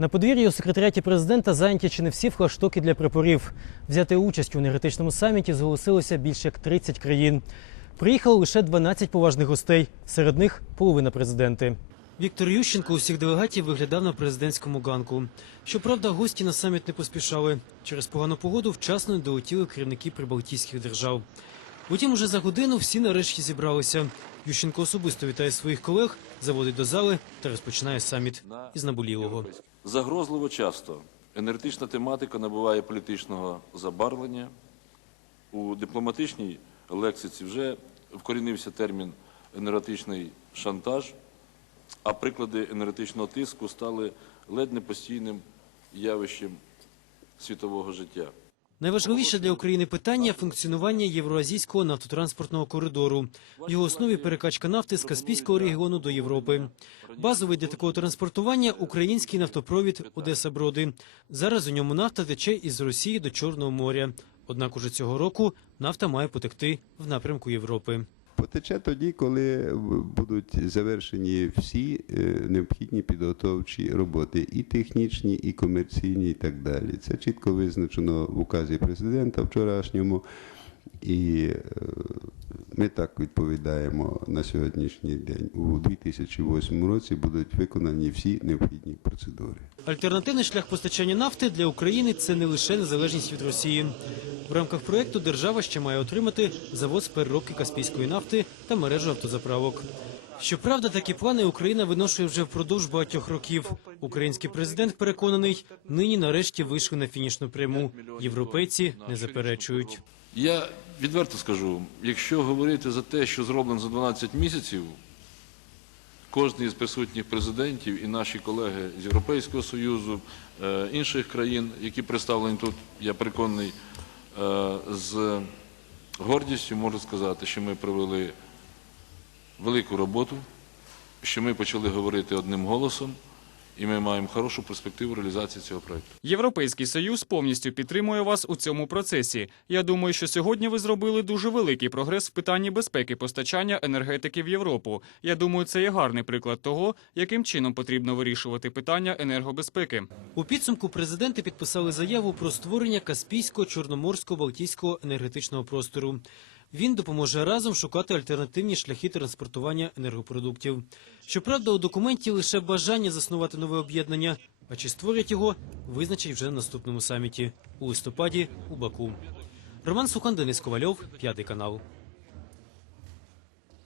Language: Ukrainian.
На подвір'ї у секретаріаті президента зайняті чи не всі флагштоки для прапорів. Взяти участь у енергетичному саміті зголосилося більше як 30 країн. Приїхало лише 12 поважних гостей. Серед них половина президенти. Віктор Ющенко усіх делегатів виглядав на президентському ганку. Щоправда, гості на саміт не поспішали. Через погану погоду вчасно не долетіли керівники прибалтійських держав. Утім, уже за годину всі нарешті зібралися. Ющенко особисто вітає своїх колег, заводить до зали та розпочинає саміт із наболілого. Загрозливо часто енергетична тематика набуває політичного забарвлення. У дипломатичній лексиці вже вкорінився термін енергетичний шантаж, а приклади енергетичного тиску стали ледь не постійним явищем світового життя. Найважливіше для України питання функціонування євроазійського нафтотранспортного коридору. В його основі перекачка нафти з Каспійського регіону до Європи. Базовий для такого транспортування український нафтопровід Одеса Броди. Зараз у ньому нафта тече із Росії до Чорного моря. Однак уже цього року нафта має потекти в напрямку Європи. Потече тоді, коли будуть завершені всі е, необхідні підготовчі роботи, і технічні, і комерційні, і так далі. Це чітко визначено в указі президента вчорашньому. І е, ми так відповідаємо на сьогоднішній день. У 2008 році будуть виконані всі необхідні процедури. Альтернативний шлях постачання нафти для України це не лише незалежність від Росії. В рамках проекту держава ще має отримати завод з переробки каспійської нафти та мережу автозаправок. Щоправда, такі плани Україна виношує вже впродовж багатьох років. Український президент переконаний, нині нарешті вийшли на фінішну пряму. Європейці не заперечують. Я відверто скажу, якщо говорити за те, що зроблено за 12 місяців, кожен із присутніх президентів і наші колеги з Європейського Союзу, е, інших країн, які представлені тут, я переконаний, з гордістю можу сказати, що ми провели велику роботу, що ми почали говорити одним голосом, і ми маємо хорошу перспективу реалізації цього проекту. Європейський союз повністю підтримує вас у цьому процесі. Я думаю, що сьогодні ви зробили дуже великий прогрес в питанні безпеки постачання енергетики в Європу. Я думаю, це є гарний приклад того, яким чином потрібно вирішувати питання енергобезпеки. У підсумку президенти підписали заяву про створення Каспійського чорноморського балтійського енергетичного простору. Він допоможе разом шукати альтернативні шляхи транспортування енергопродуктів. Щоправда, у документі лише бажання заснувати нове об'єднання. А чи створять його, визначать вже на наступному саміті у листопаді у Баку. Роман Сухан, Денис Ковальов, п'ятий канал.